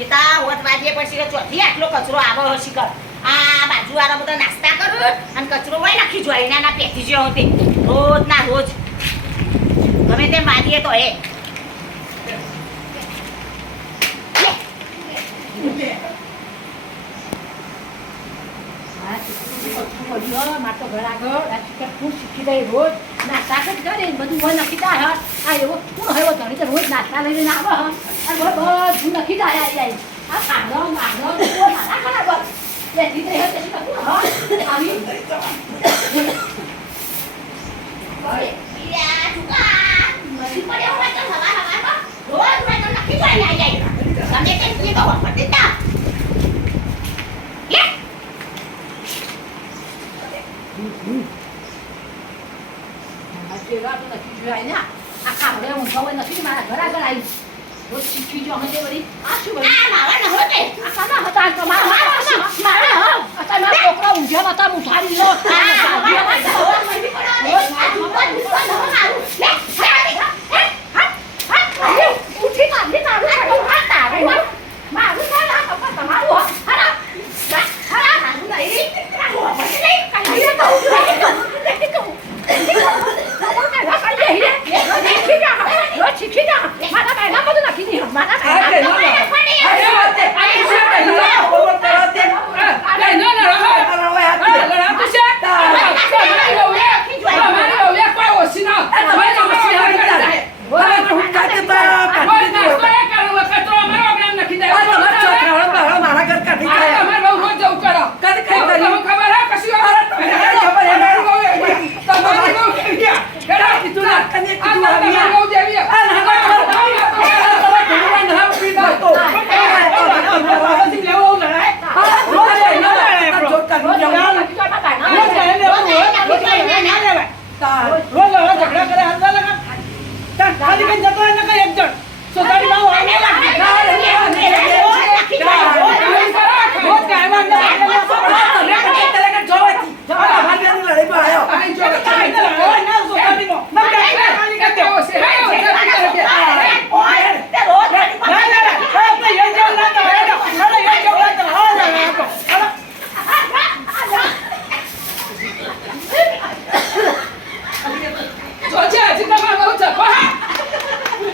પિતા હોત વાગે પછી ચોથી આટલો કચરો આવો હશી કર આ બાજુવાળા બધા નાસ્તા કરું અને કચરો હોય નાખી જો એના પેટી જે હોતી રોજ ના રોજ ગમે તેમ વાગીએ તો એ માતો ઘર આગળ હું શીખી દઈ રોજ નાસ્તા જ કરે બધું હોય નખી જાય આ એવો શું હોય ધણી તો રોજ નાસ્તા લઈને આવે અને બધું નખી જાય આવી આ કાઢો માગો નાના ખરાબ બેસી રહે છે આવી પડ્યો હોય તો હવા રોજ હોય તો નખી જાય આવી તમે કઈ